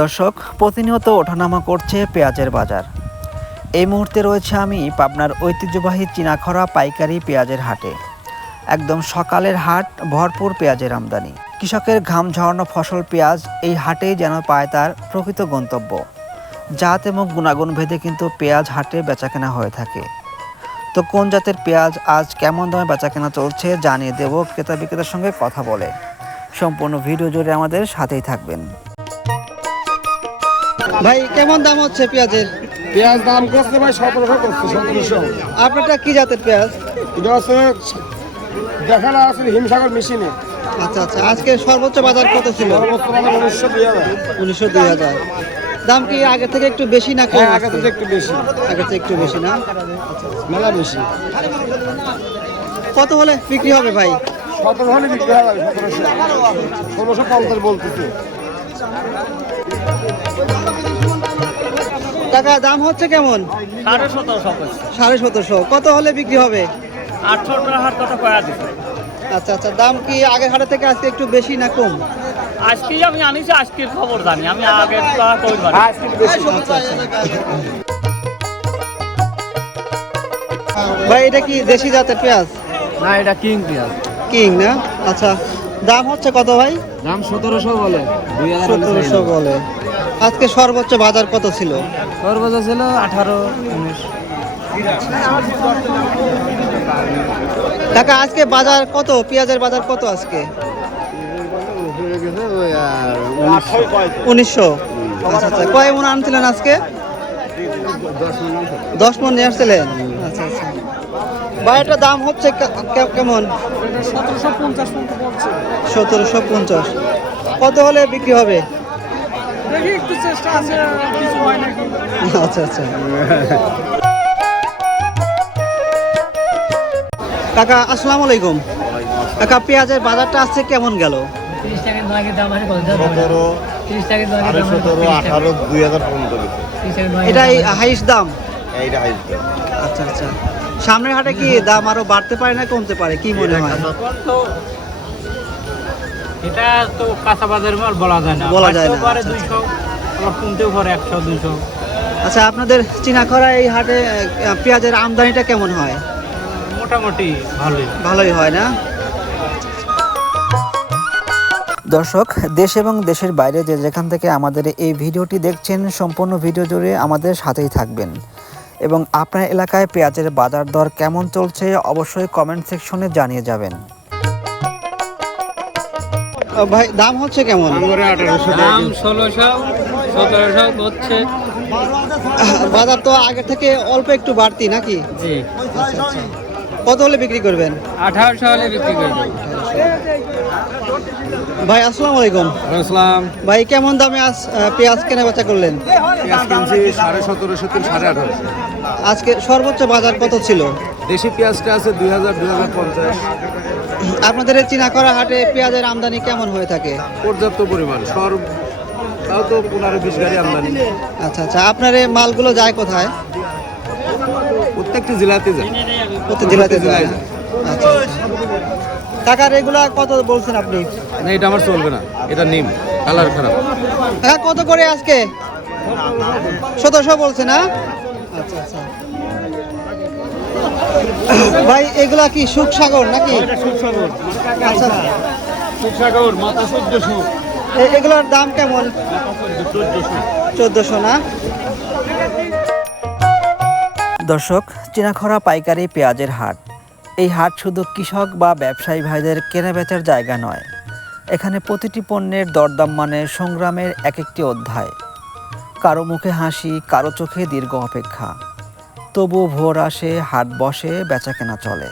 দর্শক, প্রতিনিয়ত ওঠানামা করছে পেঁয়াজের বাজার। এই মুহূর্তে রয়েছে আমি পাবনার ঐতিহ্যবাহী চিনাখরা পাইকারি পেঁয়াজের হাটে। একদম সকালের হাট, ভরপুর পেঁয়াজের আমদানি। কৃষকের ঘাম ঝরানো ফসল পেঁয়াজ এই হাটেই যেন পায় তার প্রকৃত গন্তব্য। জাত এবং গুণাগুণ ভেদে কিন্তু পেঁয়াজ হাটে বেচাকেনা হয়ে থাকে। তো কোন জাতের পেঁয়াজ আজ কেমন দামে বেচাকেনা চলছে জানিয়ে দেব ক্রেতা বিক্রেতার সঙ্গে কথা বলে। সম্পূর্ণ ভিডিও জুড়ে আমাদের সাথেই থাকবেন। ভাই, কেমন দাম হচ্ছে পেঁয়াজের? পেঁয়াজ দাম করছে ভাই 1700 করছে, 1700। আপনারটা কি জাতের পেঁয়াজ? এটা হচ্ছে দেখানো আছে হিমসাগর মেশিনে। আচ্ছা আচ্ছা, আজকে সর্বোচ্চ বাজার কত ছিল? সর্বোচ্চ বাজার 1900 2000। দাম কি আগে থেকে একটু বেশি না কম? আগে থেকে একটু বেশি। আগে থেকে একটু বেশি না? মেলা বেশি। কত হলে বিক্রি হবে ভাই? 17 হলে বিক্রি হবে 1700। 1650 বলতেছে। টাকা দাম হচ্ছে কেমন? 1750। কত হলে বিক্রি হবে? 800 টাকার কথা কয়া দিছে। আচ্ছা আচ্ছা, দাম কি আগের হাটে থেকে আজকে একটু বেশি না কম? আজকেই আমি আনিছি, আজকের খবর জানি আমি, আগে টাকা কই পারি। আজকে বেশি। আচ্ছা আচ্ছা। ভাই, এটা কি দেশি জাতের পেঁয়াজ? না, এটা কিং পেঁয়াজ। কিং না? আচ্ছা, দাম হচ্ছে কত ভাই? দাম 1700 বলে, 1700 বলে। আজকে সর্বোচ্চ বাজার কত ছিল? সর্বোচ্চ ছিল 18-19। টাকা আজকে বাজার কত? পেঁয়াজের বাজার কত আজকে? 1900। আচ্ছা আচ্ছা, কয় মন আনছিলেন আজকে? 10 মন নিয়ে আসছিলেন? আচ্ছা আচ্ছা। ভাই, এটা দাম হচ্ছে কেমন? 1750। কত হলে বিক্রি হবে? দেখি একটু চেষ্টা আছে, কিছু হয় নাকি। আচ্ছা আচ্ছা। কাকা, আসসালামু আলাইকুম। কাকা, পেঁয়াজের বাজারটা আজকে কেমন গেল? 30 টাকা নয় দাম আছে, 30 টাকা 18 2000 পর্যন্ত। এটাই হাইস্ট দাম? এইটা হাইস্ট। আচ্ছা আচ্ছা। সামনের হাটে কি দাম আরো বাড়তে পারে না কমতে পারে, কি মনে হয়? এটা তো কাঁচা বাজারের মাল বলা যায় না, বলা যায় না। পারে 200, আবার কমতেও পারে 100 200। আচ্ছা, আপনাদের চিনাখরা এই হাটে পেঁয়াজের আমদানিটা কেমন হয়? মোটামুটি ভালোই। ভালোই হয় না? দর্শক, দেশ এবং দেশের বাইরে যে যেখান থেকে আমাদের এই ভিডিওটি দেখছেন, সম্পূর্ণ ভিডিও জুড়ে আমাদের সাথেই থাকবেন। এবং আপনার এলাকায় পেঁয়াজের বাজার দর কেমন চলছে অবশ্যই কমেন্ট সেকশনে জানিয়ে যাবেন। ভাই, দাম হচ্ছে কেমন? দাম 1600-1700 হচ্ছে। বাজার তো আগে থেকে অল্প একটু বাড়তি নাকি? জি। আচ্ছা আচ্ছা। কত হলে বিক্রি করবেন? 1800 হলে বিক্রি করব। ভাই, আসসালামু আলাইকুম। আসসালাম। ভাই, কেমন দামে আজ পেঁয়াজ কেনা বেচা করলেন? পেঁয়াজ কিনছি 1750 থেকে 1850। আজকে সর্বোচ্চ বাজার কত ছিল? দেশি পেঁয়াজটা আছে 2000 2050। আপনাদের এই চিনাখরা হাটে পেঁয়াজের আমদানি কেমন হয়ে থাকে? পর্যাপ্ত পরিমাণ, তাও তো 15-20 গাড়ি আমদানি। আচ্ছা আচ্ছা, আপনার এই মালগুলো যায় কোথায়? প্রত্যেকটি জেলাতে যায়। প্রতি জেলাতে যায়? আচ্ছা আচ্ছা। টাকা রেগুলা কত বলছেন আপনি? না, এটা আমার চলবে না, এটা নিম, কালার খারাপ। টাকা কত করে আজকে? 1700 বলছে না? আচ্ছা আচ্ছা। ভাই, এগুলা কি সুখসাগর নাকি? আচ্ছা, সুখসাগর মাথা 1400। এগুলোর দাম কেমন? 1400 না? দর্শক, চিনাখরা পাইকারি পেঁয়াজের হাট। এই হাট শুধু কৃষক বা ব্যবসায়ী ভাইদের কেনাবেচার জায়গা নয়, এখানে প্রতিটি পণ্যের দরদাম মানে সংগ্রামের এক একটি অধ্যায়। কারো মুখে হাসি, কারো চোখে দীর্ঘ অপেক্ষা। তবু ভোর আসে, হাট বসে, বেচাকেনা চলে।